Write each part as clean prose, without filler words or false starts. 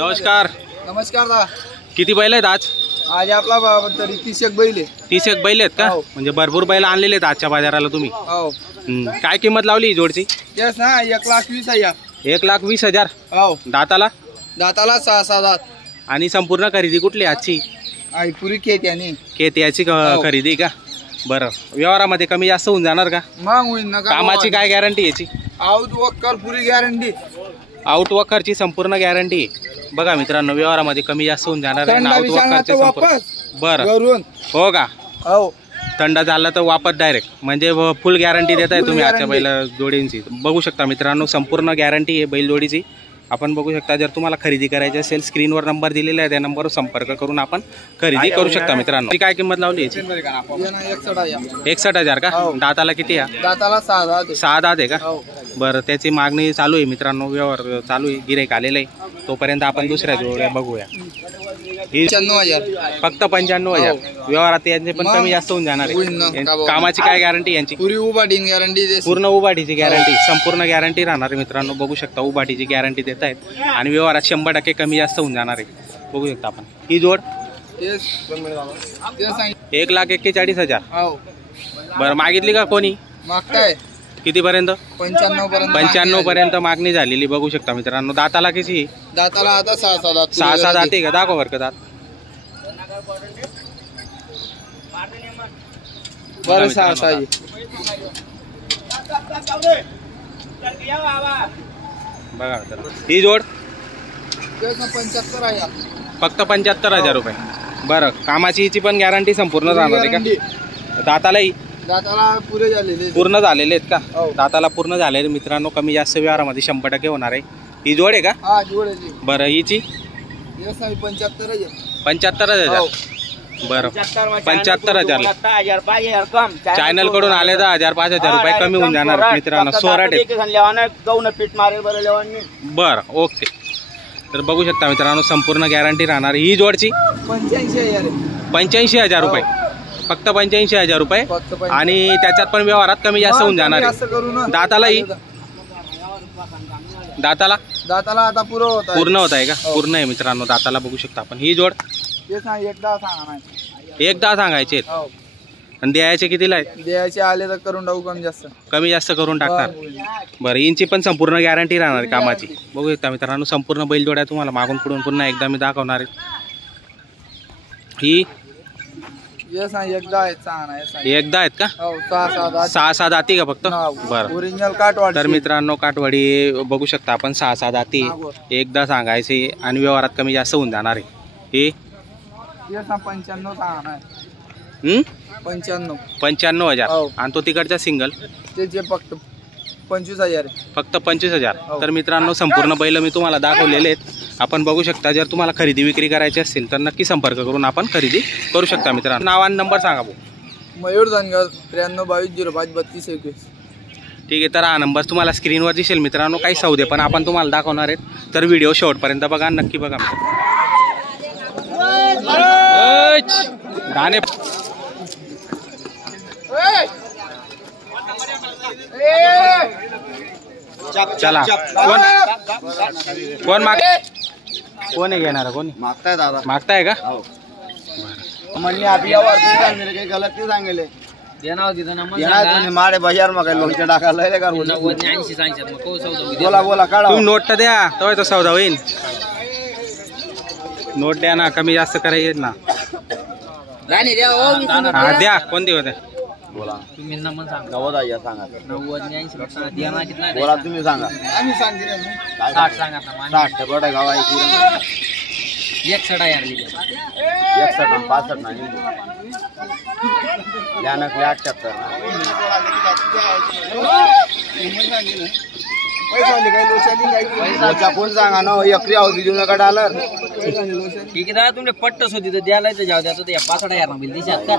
नमस्कार. नमस्कार दादा. किती बैल आहेत आज? आज आपला तरी 30 एक बैल आहे. 30 एक बैल आहेत का? म्हणजे भरपूर बैल आणलेले आहेत आजच्या बाजाराला तुम्ही. हो. काय किंमत लावली जोडची? तेच ना 1,20,000. 1,20,000. हो. दाताला? दाताला 6 दात. आणि संपूर्ण खरेदी कुठली आजची? आई पुरी खेत्यानी. खेत्याची खरेदी का? बरं, व्यवहारामध्ये कमी जास्त होऊन जाणार का? मग होईल ना. कामाची काय गॅरंटी याची? आउट वक्कर पुरी गॅरंटी. आउट वखरची संपूर्ण गॅरंटी. बघा मित्रांनो, व्यवहारामध्ये कमी जास्त होऊन जाणार आहे. आउट वखरचे संपूर्ण. बरं, हो का? हो. थंड झाला तर वापस डायरेक्ट, म्हणजे फुल गॅरंटी देताय तुम्ही आजच्या बैल जोडींची. बघू शकता मित्रांनो, संपूर्ण गॅरंटी आहे बैल जोडीची. आपण बघू शकता, जर तुम्हाला खरेदी करायची असेल स्क्रीनवर नंबर दिलेला आहे, त्या नंबरवर संपर्क करून आपण खरेदी करू शकता मित्रांनो. काय किंमत लावली याची? 61,000 का? दाताला किती आहे? दाताला 6 दात. 6 दात आहे का? बरं, त्याची मागणी चालू आहे मित्रांनो, व्यवहार चालू आहे, गिऱ्हाईक आलेलं आहे. तोपर्यंत आपण दुसऱ्या जोड्या बघूया. 95,000. फक्त 95,000. व्यवहारात यांचे पण कमी जास्त होऊन जाणार आहे. कामाची काय गॅरंटी यांची? पुरी उभाटी गॅरंटी. पूर्ण उभाटीची गॅरंटी, संपूर्ण गॅरंटी राहणार आहे मित्रांनो. बघू शकता, उभाटीची गॅरंटी देत आहेत आणि व्यवहारात 100% कमी जास्त होऊन जाणार आहे. बघू शकता आपण. ही जोड 1,41,000. बरं, मागितली का कोणी? मागताय किती पर्यंत? 95 पर्यंत मागणी झालेली. बघू शकता मित्रांनो. दाताला किती? दाताला आता 6 दात. 6 दात आहे का? दाखव बरं का दात. बरं 6 बघा ही जोड 75,000. फक्त 75,000 रुपये. बरं, कामाची हिची पण गॅरंटी संपूर्ण राहणार आहे का? दातालाही दाताला पुरे झालेले. पूर्ण झालेले आहेत का? दाताला पूर्ण झालेले मित्रांनो. कमी जास्त व्यवहारामध्ये 100% होणार आहे. ही जोड आहे का? हा, जोड आहे. बरं, हिची 75,000. बरं, 75,000. चॅनल कडून आले 10,000-5,000 रुपये कमी होऊन जाणार मित्रांनो. सोराट बरं, ओके. तर बघू शकता मित्रांनो, संपूर्ण गॅरंटी राहणार. ही जोडची 85,000 रुपये. फक्त 85,000 रुपये. आणि त्याच्यात पण व्यवहारात कमी जास्त होऊन जाणार आहे. दातालाही? दाताला आता पूर्ण होत आहे का? पूर्ण आहे मित्रांनो. दाताला बघू शकता आपण. ही जोड एकदा सांगायचे. आणि द्यायचे कितीला आहेत? द्यायचे आले तर करून टाकू, कमी जास्त करून टाकणार. बरं, इंची पण संपूर्ण गॅरंटी राहणार कामाची. बघू शकता मित्रांनो, संपूर्ण बैलजोड्या तुम्हाला मागून पुढून पुन्हा एकदा मी दाखवणार आहे. ही एकदा आहेत का? 6 दाती का फक्त? बरं, ओरिजिनल काटवाडी. तर मित्रांनो, काटवाडी बघू शकता आपण. 6 दाती एकदा सांगायचे आणि व्यवहारात कमी जास्त होऊन जाणार आहे. हे 95,000. आणि तो तिकडचा सिंगल ते फक्त 25,000. फक्त 25,000. तर मित्रांनो, संपूर्ण बैल मी तुम्हाला दाखवलेले आहेत. आपण बघू शकता, जर तुम्हाला खरेदी विक्री करायची असेल तर नक्की संपर्क करून आपण खरेदी करू शकता मित्रांनो. नाव आणि नंबर सांगा भाऊ. मयूर धनगर 9322053221. ठीक आहे, तर हा नंबर तुम्हाला स्क्रीनवर दिसेल मित्रांनो. काही सौदे पण आपण तुम्हाला दाखवणार आहेत, तर व्हिडिओ शेवटपर्यंत बघा, नक्की बघा. गाणे चला. कोण कोण आहे घेणार? कोणी मागताय दादा? मागताय का? म्हणले आपली काही गलत नाही सांगेल. माडे बाजार मग लोणच्या टाकायला बोला काढा. तुम्ही नोट तर द्या, तेव्हा तो सौदा होईल. नोट द्या ना, कमी जास्त करायचे ना. हा द्या. कोणती होते? बोला तुम्ही नंबर सांगा. 90,000 सांगा. 90-80 बोला तुम्ही सांगा. आम्ही सांगते 60 सांगा. 60 बडा गाव आहे. 61,000 61 नाही. यानक 78. कोण सांगा ना. एकरी अवधी देऊ नका डॉलर. ठीक आहे दादा, तुमचे पट्टच होती तर द्यायला तर जाऊ द्या. तर या 65,000 बिल दिशात का?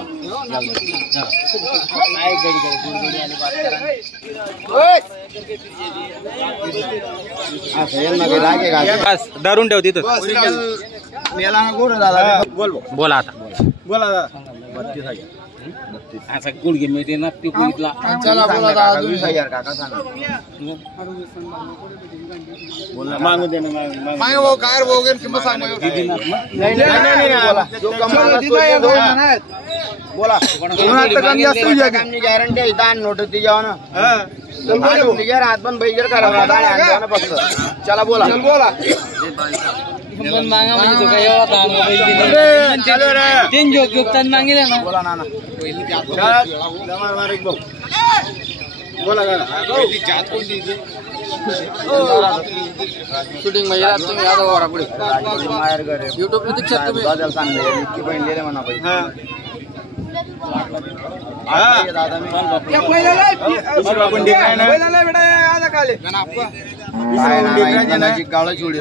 धरून ठेव तिथं. बोला आता. बोला आता. 32,000. 32. असा गुडघे मिळते ना ते कुठला. चला बोला दादा 20,000 काका सांगा. बोला मागू दे ना मागू भाऊ काय वगैरे किंमत सांग. नाही बोला जो कम बोला कामनी गॅरंटी आहे. दान नोट ती जावा ना हात पण बैजर करा ना फक्त. चला बोला बोला मागा म्हणजे तो काय एवढा तीन जोगतान मागितलं ना. बोला ना बोला शूटिंग मध्ये तुम्ही यादव पुढे युट्यूब ला दिसतात तुम्ही सांगले इतकी बहीण गेले म्हणा पैसे. काळा चोडी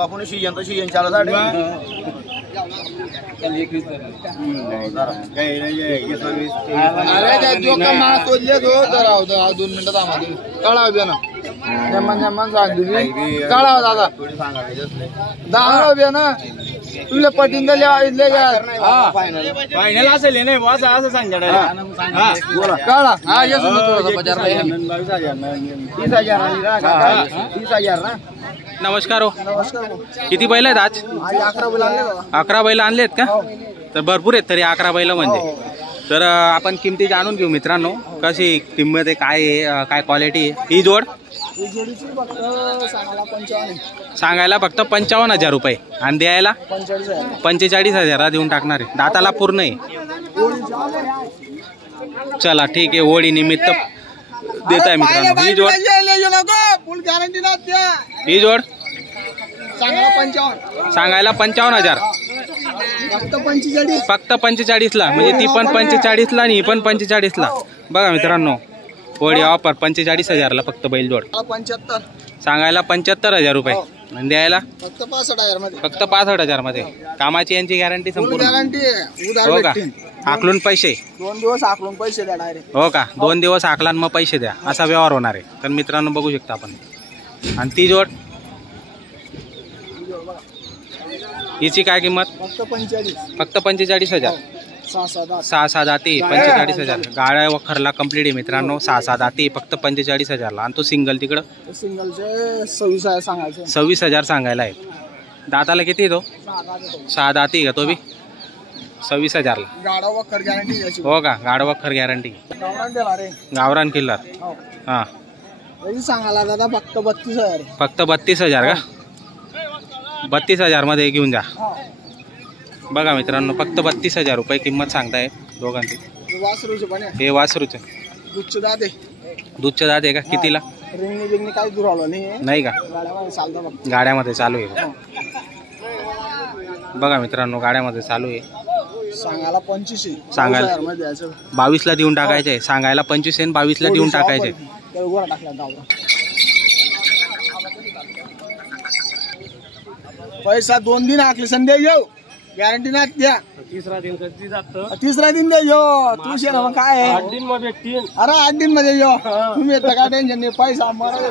आपण शिजन चालत दोन मिनिटात आम्हाला कळाव बे ना सांग तुम्ही कळाव दादा दादा बे ना तुला पटीन फायनल असेल नाही असं सांग कळा. हा 30,000 ना. नमस्कार हो. किती बैल आहेत आज? 11 बैल आणलेत का? तर भरपूर आहेत तरी 11 बैल म्हणजे. तर आपण किमती जाणून घेऊ मित्रांनो. कशी किंमत आहे, काय आहे, काय क्वालिटी आहे. ही जोड सांगायला फक्त 55,000 रुपये आणि द्यायला 45,000 देऊन टाकणार आहे. दाताला पूर्ण आहे. चला ठीक आहे. होळी निमित्त देत आहे मित्रांनो. ही जोड सांगायला 55,000 फक्त 45ला म्हणजे ती पण 45ला आणि ही पण 45ला. बघा मित्रांनो होळी ऑफर 45,000ला फक्त बैल जोड. सांगायला 75,000 रुपये आणि द्यायला फक्त 65,000 मध्ये. कामाची यांची गॅरंटी संपूर्ण हो का? आकलून पैसे 2 दिवस आकलून पैसे द्या डायरेक्ट. हो का? 2 दिवस आकला मग पैसे द्या असा व्यवहार होणार आहे. तर मित्रांनो बघू शकता आपण. आणि ती जोड हिची काय किंमत? फक्त 45,000. 6 दाती 45,000. गाड्या वखरला कंप्लीट आहे मित्रांनो. 6 दाती फक्त 45,000ला. आणि तो सिंगल तिकडं सिंगलचे 26,000 सांगायला आहे. दाताला किती तो? 6 दाती का तो बी 26,000ला. गाडा वखर गॅरंटी हो का? गाडा वखर गॅरंटी. गावरान किल्लर. हा सांगायला दादा फक्त 32,000. फक्त 32,000 का? 32,000 मध्ये घेऊन जा. बघा मित्रांनो फक्त 32,000 रुपये किंमत सांगताय दोघांची. हे वासरूच दूधचे दात आहे का? कितीला? नाही का? गाड्यामध्ये चालू आहे. बघा मित्रांनो गाड्यामध्ये चालू आहे. सांगायला 25. सांगायला 22ला देऊन टाकायचे. सांगायला 25 आणि 22ला देऊन टाकायचे. पैसा 2 दिन आखले संध्या येऊ गॅरंटी ना द्या. तिसरा दिन द्या यो तू शे ना काय 8 दिन मध्ये 3. अरे 8 दिन मध्ये यो तुम्ही येता काय टेन्शन नाही. पैसा मरा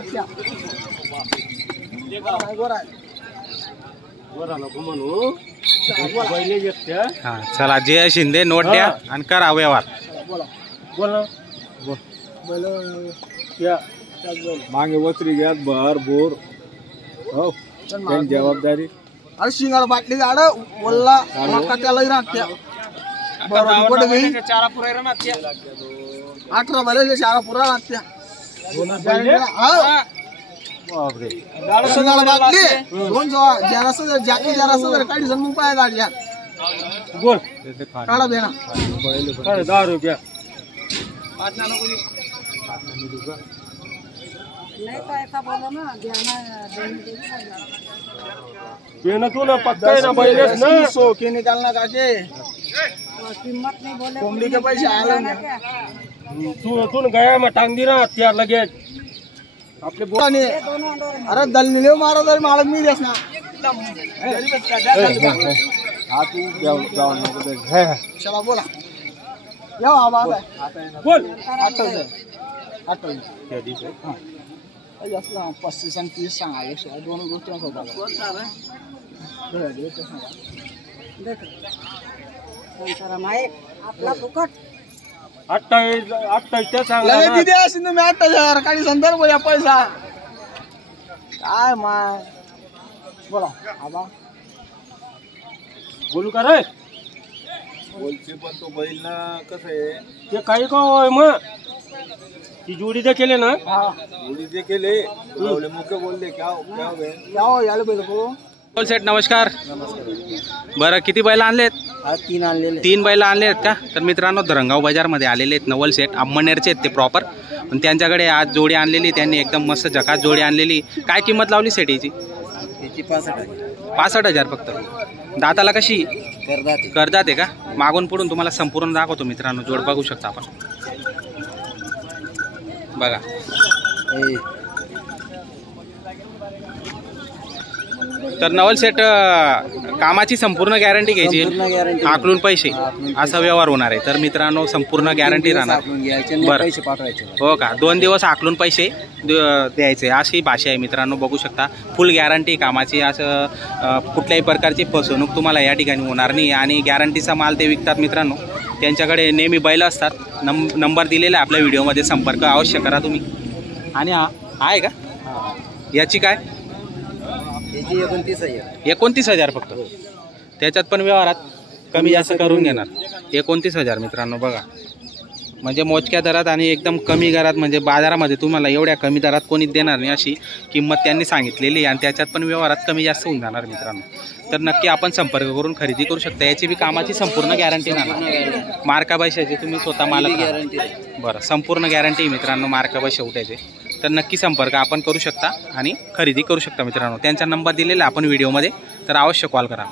हा चला जय शिंदे नोट द्या आणि करा व्यवहार. मागे वत्री घ्या भर बोर हो जबाबदारी. अरे शिंगार बाटली झाड वल्ला त्याला राहत्या 18 भले 4 पुरा राहत्या. शिंगार बाटली 2 काढी मग पाय गाडी बोल काढा दे ना 10 रुपया. तू ना पक्का है ना बैलेस ना सो के निकालना काके कोंबडी के पैसे आले तू गया मैं टांग दी ना हथियार लगे आपले बोलाने. अरे दलनिले मारा तरी मालक मी देस ना. हा तू चला बोला या आवाज बोल 28 35 आणि 30 सांगा. 2 गोष्टी आपला फुकट 28 सांगा किती असेल तुम्ही 28,000 काही संदर्भ या पैसा काय माय बोला आबा बोलू का रे बोलचे पण तो बैल ना कसं आहे ते काही का होय मग ती जोडी जे केले ना जोडी जे केले मुख्य बोलले क्या हो याला बैल को सेठ नमस्कार. बरं किती बैल आणलेत? 3 आणलेले. 3 बैल आणलेत का? तर मित्रांनो धरणगाव बाजारमध्ये आलेले आहेत नवल सेठ अंमळनेरचे आहेत ते प्रॉपर. पण त्यांच्याकडे आज जोडी आणलेली त्यांनी एकदम मस्त झकास जोडी आणलेली. काय किंमत लावली सेठ याची? 65,000 फक्त. दाताला कशी करदात आहे का? मागून पुढून तुम्हाला संपूर्ण दाखवतो मित्रांनो. जोड बघू शकता आपण बघा. तर नवल सेठ कामाची संपूर्ण गॅरंटी घ्यायची आकलून पैसे असा व्यवहार होणार आहे. तर मित्रांनो संपूर्ण गॅरंटी राहणार. बरं हो का? 2 दिवस आकलून पैसे द्यायचे अशी भाषा आहे मित्रांनो. बघू शकता फुल गॅरंटी कामाची. असं कुठल्याही प्रकारची फसवणूक तुम्हाला या ठिकाणी होणार नाही. आणि गॅरंटीचा माल ते विकतात मित्रांनो. त्यांच्याकडे नेहमी बैल असतात. नंबर दिलेला आहे आपल्या व्हिडिओमध्ये. संपर्क अवश्य करा तुम्ही. आणि हा आहे का? याची काय? 29,000 फक्त. त्याच्यात पण व्यवहारात कमी जास्त करून घेणार. 29,000 मित्रांनो बघा. म्हणजे मोजक्या दरात आणि एकदम कमी दरात. म्हणजे बाजारामध्ये तुम्हाला एवढ्या कमी दरात कोणीच देणार नाही अशी किंमत त्यांनी सांगितलेली. आणि त्याच्यात पण व्यवहारात कमी जास्त होऊन जाणार मित्रांनो. तर नक्की आपण संपर्क करून खरेदी करू शकता. याची बी कामाची संपूर्ण गॅरंटी राहणार. मार्का पैशाची तुम्ही स्वतः मालक गॅरंटी. बरं संपूर्ण गॅरंटी मित्रांनो मार्का पैसे उठायचे. तर नक्की संपर्क आपण करू शकता आणि खरेदी करू शकता मित्रांनो. त्यांचा नंबर दिलेला आपण व्हिडिओमध्ये. तर अवश्य कॉल करा.